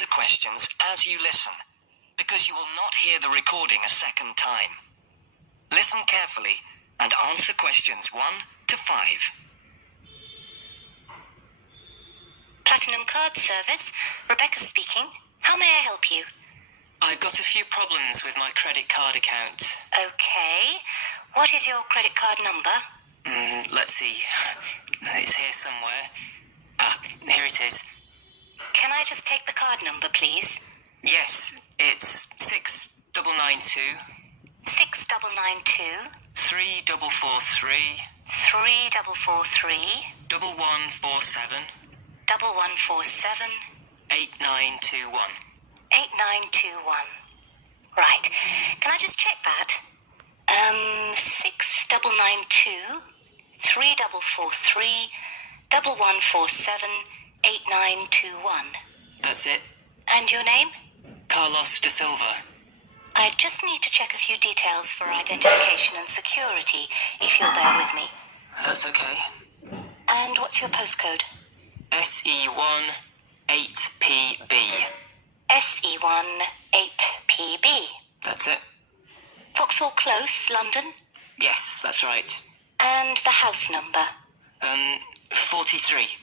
the questions as you listen, because you will not hear the recording a second time. Listen carefully and answer questions 1 to 5. Platinum Card Service, Rebecca speaking. How may I help you? I've got a few problems with my credit card account. Okay. What is your credit card number? Let's see. It's here somewhere. Here it is. Can I just take the card number, please? Yes, it's 6992 6992 3443 3443 1147 1147 8921. 8921. Right. Can I just check that? 6992 3443 1147 8921. That's it. And your name? Carlos de Silva. I just need to check a few details for identification and security, if you'll bear with me. That's okay. And what's your postcode? SE1 8PB. SE1 8PB. That's it. Vauxhall Close, London? Yes, that's right. And the house number? 43.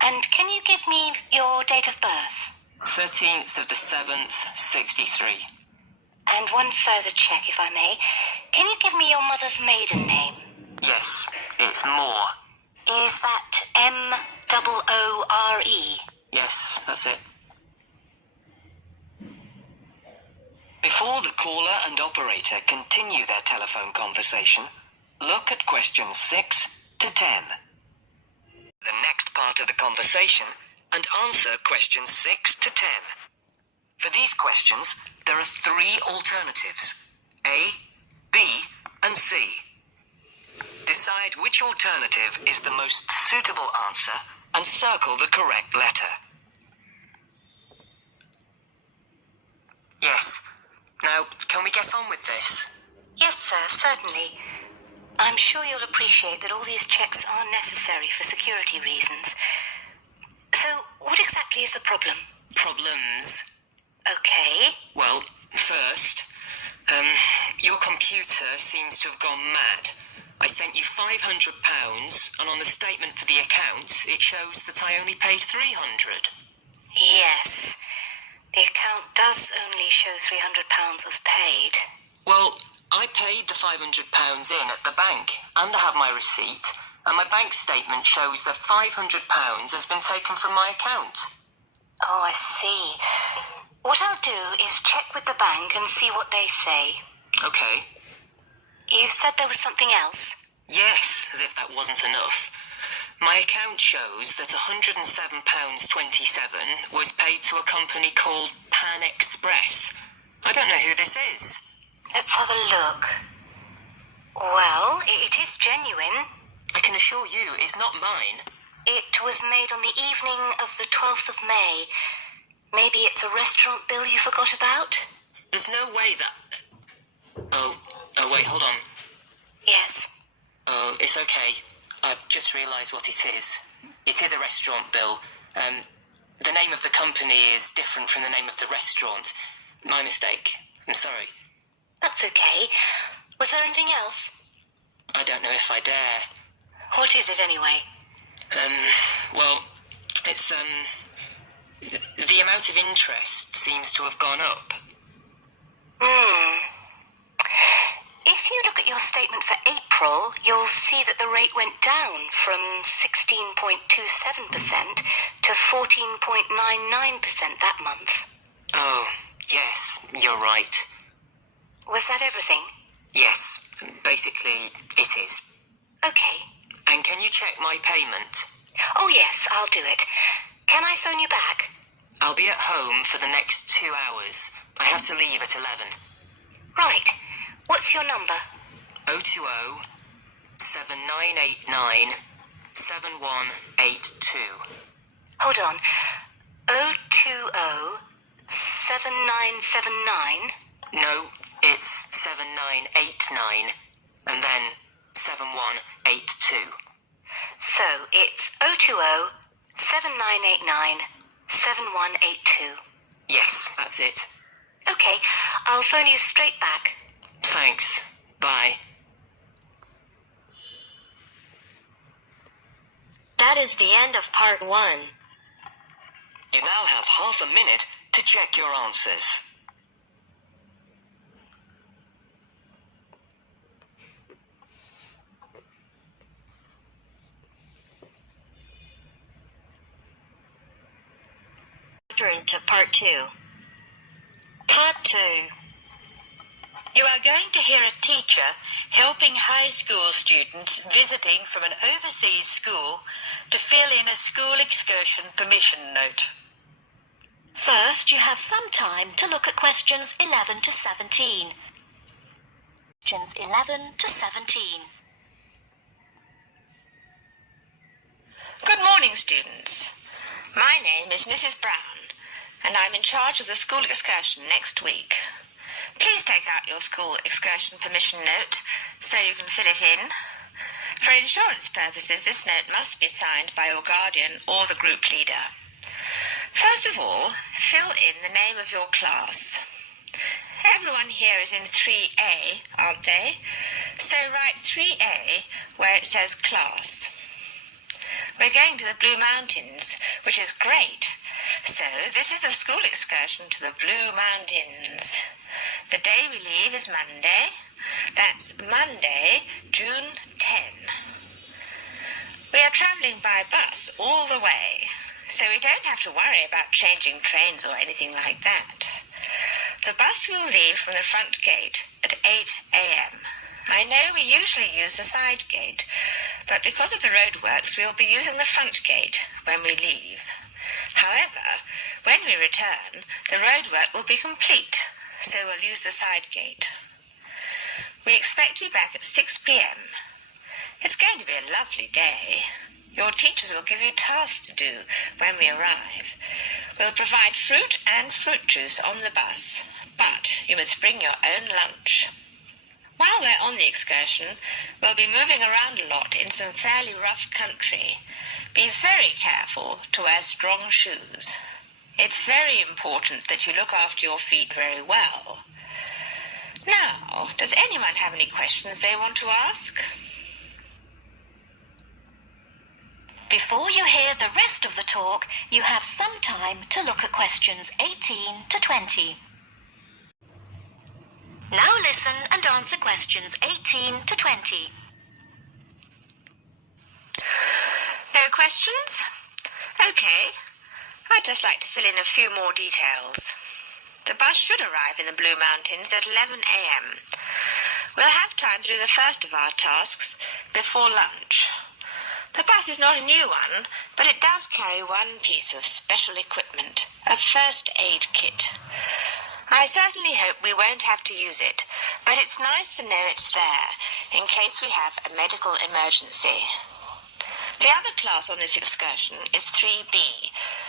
And can you give me your date of birth? 13th of the 7th, 63. And one further check, if I may. Can you give me your mother's maiden name? Yes, it's Moore. Is that Moore? Yes, that's it. Before the caller and operator continue their telephone conversation, look at questions 6 to 10. The next part of the conversation and answer questions 6 to 10. For these questions, there are 3 alternatives: A, B, and C. Decide which alternative is the most suitable answer and circle the correct letter. Yes. Now, can we get on with this? Yes, sir, certainly. I'm sure you'll appreciate that all these checks are necessary for security reasons. So, what exactly is the problem? Problems? Okay. Well, first, your computer seems to have gone mad. I sent you £500, and on the statement for the account, it shows that I only paid £300. Yes. The account does only show £300 was paid. Well, I paid the £500 in at the bank, and I have my receipt, and my bank statement shows that £500 has been taken from my account. Oh, I see. What I'll do is check with the bank and see what they say. Okay. You said there was something else? Yes, as if that wasn't enough. My account shows that £107.27 was paid to a company called Pan Express. I don't know who this is. Let's have a look. Well, it is genuine. I can assure you it's not mine. It was made on the evening of the 12th of May. Maybe it's a restaurant bill you forgot about? There's no way that... Oh, wait, hold on. Yes. Oh, it's okay. I've just realised what it is. It is a restaurant bill. The name of the company is different from the name of the restaurant. My mistake. I'm sorry. That's okay. Was there anything else? I don't know if I dare. What is it anyway? Well, it's, the amount of interest seems to have gone up. If you look at your statement for April, you'll see that the rate went down from 16.27% to 14.99% that month. Oh, yes, you're right. Was that everything? Yes, basically, it is. Okay. And can you check my payment? Oh, yes, I'll do it. Can I phone you back? I'll be at home for the next 2 hours. I have to leave at 11. Right. What's your number? 020-7989-7182. Hold on. 020-7979? No, it's 7989, and then 7182. So, it's 020-7989 7182. Yes, that's it. Okay, I'll phone you straight back. Thanks. Bye. That is the end of part 1. You now have half a minute to check your answers. Turns to part 2. Part 2. You are going to hear a teacher helping high school students visiting from an overseas school to fill in a school excursion permission note. First, you have some time to look at questions 11 to 17. Questions 11 to 17. Good morning, students. My name is Mrs. Brown, and I'm in charge of the school excursion next week. Please take out your school excursion permission note so you can fill it in. For insurance purposes, this note must be signed by your guardian or the group leader. First of all, fill in the name of your class. Everyone here is in 3A, aren't they? So write 3A where it says class. We're going to the Blue Mountains, which is great. So this is the school excursion to the Blue Mountains. The day we leave is Monday. That's Monday, June 10. We are travelling by bus all the way, so we don't have to worry about changing trains or anything like that. The bus will leave from the front gate at 8 a.m. I know we usually use the side gate, but because of the roadworks, we'll be using the front gate when we leave. However, when we return, the roadwork will be complete, so we'll use the side gate. We expect to be back at 6 p.m. It's going to be a lovely day. Your teachers will give you tasks to do when we arrive. We'll provide fruit and fruit juice on the bus, but you must bring your own lunch. While we're on the excursion, we'll be moving around a lot in some fairly rough country. Be very careful to wear strong shoes. It's very important that you look after your feet very well. Now, does anyone have any questions they want to ask? Before you hear the rest of the talk, you have some time to look at questions 18 to 20. Now listen and answer questions 18 to 20. No questions? Okay. I'd just like to fill in a few more details. The bus should arrive in the Blue Mountains at 11 a.m. We'll have time to do the first of our tasks before lunch. The bus is not a new one, but it does carry one piece of special equipment, a first aid kit. I certainly hope we won't have to use it, but it's nice to know it's there in case we have a medical emergency. The other class on this excursion is 3B,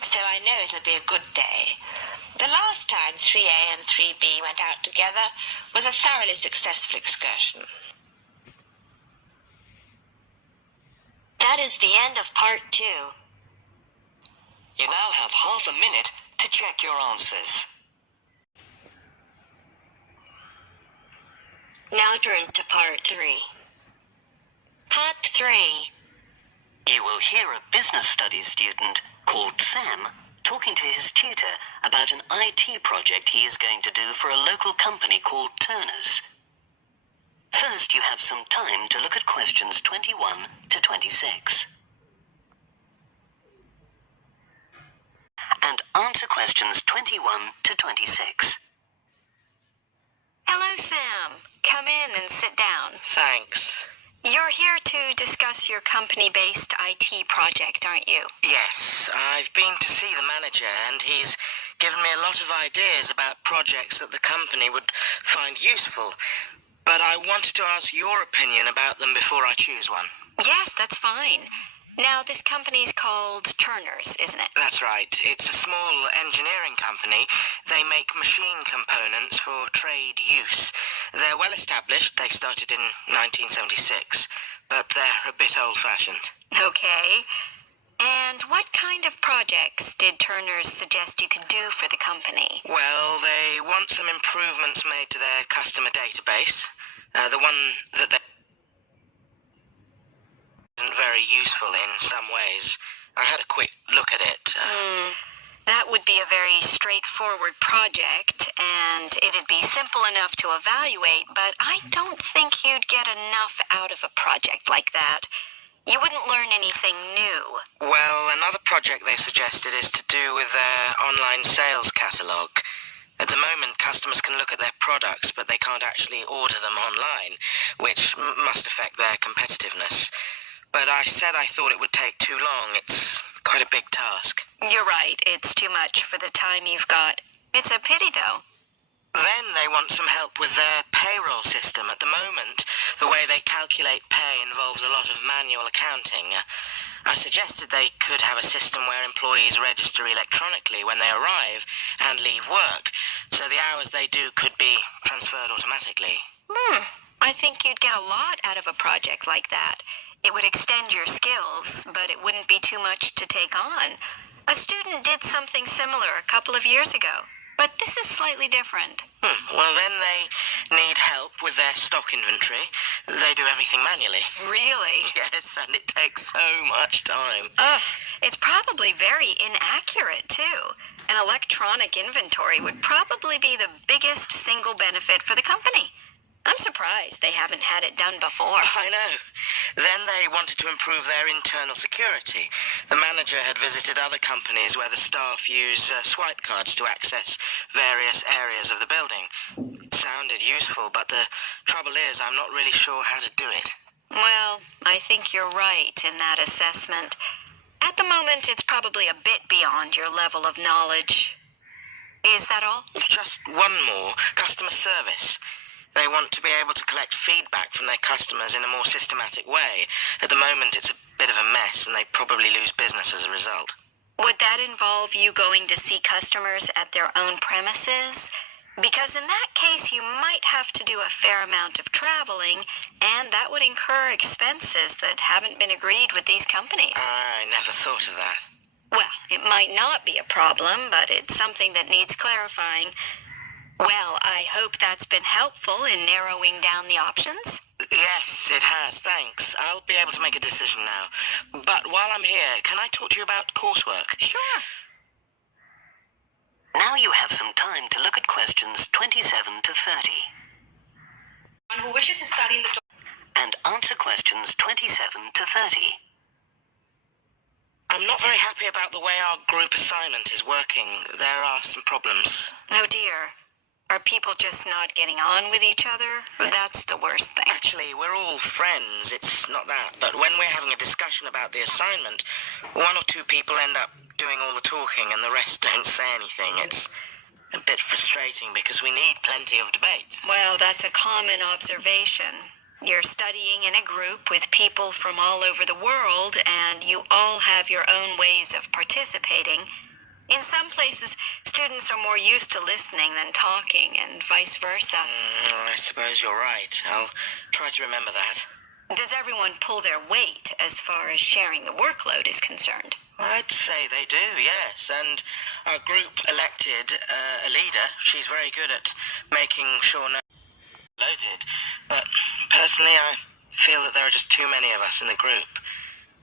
so I know it'll be a good day. The last time 3A and 3B went out together was a thoroughly successful excursion. That is the end of part 2. You now have half a minute to check your answers. Now turns to part 3. Part 3. You will hear a business studies student called Sam talking to his tutor about an IT project he is going to do for a local company called Turner's. First, you have some time to look at questions 21 to 26. And answer questions 21 to 26. Hello, Sam. Come in and sit down. Thanks. You're here to discuss your company-based IT project, aren't you? Yes, I've been to see the manager and he's given me a lot of ideas about projects that the company would find useful. But I wanted to ask your opinion about them before I choose one. Yes, that's fine. Now, this company's called Turner's, isn't it? That's right. It's a small engineering company. They make machine components for trade use. They're well established. They started in 1976, but they're a bit old-fashioned. Okay. And what kind of projects did Turner's suggest you could do for the company? Well, they want some improvements made to their customer database. The one that they isn't very useful in some ways. I had a quick look at it. That would be a very straightforward project, and it'd be simple enough to evaluate, but I don't think you'd get enough out of a project like that. You wouldn't learn anything new. Well, another project they suggested is to do with their online sales catalogue. At the moment, customers can look at their products, but they can't actually order them online, which must affect their competitiveness. But I said I thought it would take too long. It's quite a big task. You're right, it's too much for the time you've got. It's a pity, though. Then they want some help with their payroll system. At the moment, the way they calculate pay involves a lot of manual accounting. I suggested they could have a system where employees register electronically when they arrive and leave work, so the hours they do could be transferred automatically. I think you'd get a lot out of a project like that. It would extend your skills, but it wouldn't be too much to take on. A student did something similar a couple of years ago, but this is slightly different. Well, then they need help with their stock inventory. They do everything manually. Really? Yes, and it takes so much time. It's probably very inaccurate, too. An electronic inventory would probably be the biggest single benefit for the company. I'm surprised they haven't had it done before. I know. Then they wanted to improve their internal security. The manager had visited other companies where the staff use swipe cards to access various areas of the building. It sounded useful, but the trouble is I'm not really sure how to do it. Well, I think you're right in that assessment. At the moment, it's probably a bit beyond your level of knowledge. Is that all? Just one more. Customer service. They want to be able to collect feedback from their customers in a more systematic way. At the moment, it's a bit of a mess, and they probably lose business as a result. Would that involve you going to see customers at their own premises? Because in that case, you might have to do a fair amount of traveling, and that would incur expenses that haven't been agreed with these companies. I never thought of that. Well, it might not be a problem, but it's something that needs clarifying. Well, I hope that's been helpful in narrowing down the options. Yes, it has, thanks. I'll be able to make a decision now. But while I'm here, can I talk to you about coursework? Sure. Now you have some time to look at questions 27 to 30. One who wishes to study in the And answer questions 27 to 30. I'm not very happy about the way our group assignment is working. There are some problems. Oh dear. Are people just not getting on with each other? That's the worst thing. Actually, we're all friends. It's not that. But when we're having a discussion about the assignment, one or two people end up doing all the talking and the rest don't say anything. It's a bit frustrating because we need plenty of debate. Well, that's a common observation. You're studying in a group with people from all over the world, and you all have your own ways of participating. In some places, students are more used to listening than talking, and vice versa. I suppose you're right. I'll try to remember that. Does everyone pull their weight as far as sharing the workload is concerned? I'd say they do, yes. And our group elected a leader. She's very good at making sure no loaded. But personally, I feel that there are just too many of us in the group.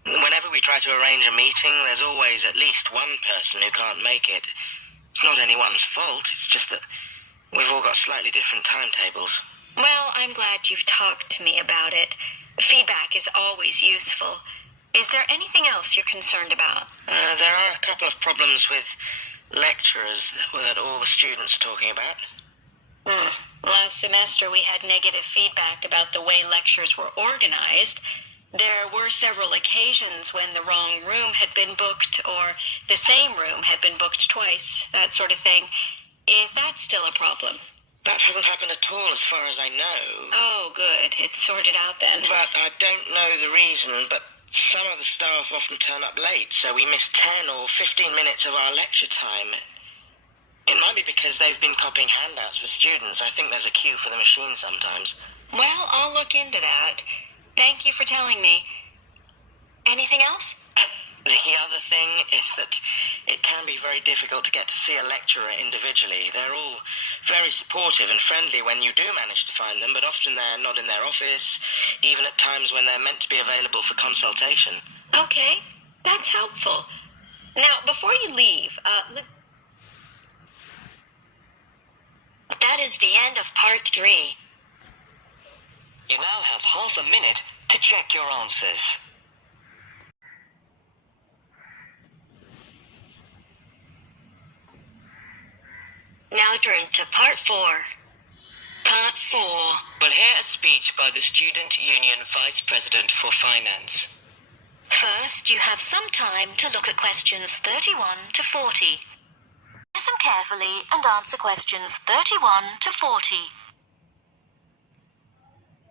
Whenever we try to arrange a meeting, there's always at least one person who can't make it. It's not anyone's fault, it's just that we've all got slightly different timetables. Well, I'm glad you've talked to me about it. Feedback is always useful. Is there anything else you're concerned about? There are a couple of problems with lecturers that all the students are talking about. Last semester we had negative feedback about the way lectures were organized. There were several occasions when the wrong room had been booked or the same room had been booked twice, that sort of thing. Is that still a problem? That hasn't happened at all as far as I know. Oh, good. It's sorted out then. But I don't know the reason, but some of the staff often turn up late, so we miss 10 or 15 minutes of our lecture time. It might be because they've been copying handouts for students. I think there's a queue for the machine sometimes. Well, I'll look into that. Thank you for telling me. Anything else? The other thing is that it can be very difficult to get to see a lecturer individually. They're all very supportive and friendly when you do manage to find them, but often they're not in their office, even at times when they're meant to be available for consultation. Okay, that's helpful. Now, before you leave, That is the end of part 3. You now have half a minute to check your answers. Now turns to part 4. Part 4. We'll hear a speech by the Student Union Vice President for Finance. First, you have some time to look at questions 31 to 40. Listen carefully and answer questions 31 to 40.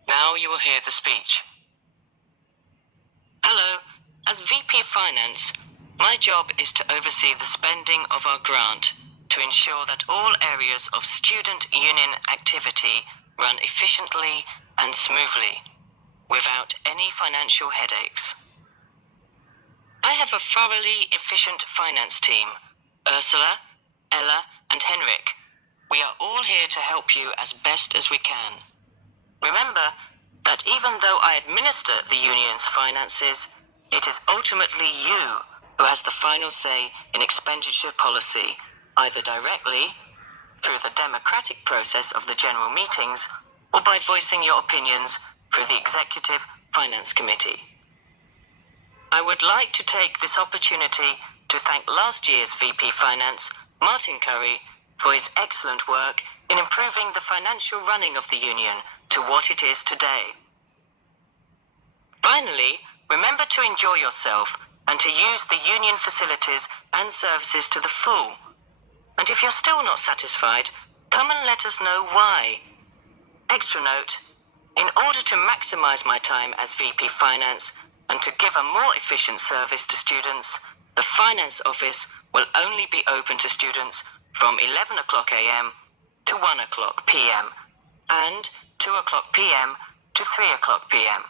Now you will hear the speech. Hello, as VP Finance, my job is to oversee the spending of our grant to ensure that all areas of student union activity run efficiently and smoothly, without any financial headaches. I have a thoroughly efficient finance team, Ursula, Ella, and Henrik. We are all here to help you as best as we can. Remember that even though I administer the union's finances, it is ultimately you who has the final say in expenditure policy, either directly, through the democratic process of the general meetings, or by voicing your opinions through the Executive Finance Committee. I would like to take this opportunity to thank last year's VP Finance, Martin Curry, for his excellent work in improving the financial running of the union to what it is today. Finally, remember to enjoy yourself and to use the union facilities and services to the full. And if you're still not satisfied, come and let us know why. Extra note, in order to maximize my time as VP Finance and to give a more efficient service to students, the Finance Office will only be open to students from 11 o'clock a.m. to 1 o'clock p.m. and 2 o'clock p.m. to 3 o'clock p.m.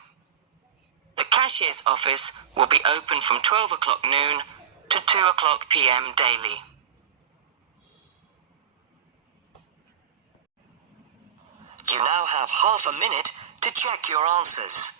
The Cashier's Office will be open from 12 o'clock noon to 2 o'clock p.m. daily. You now have half a minute to check your answers.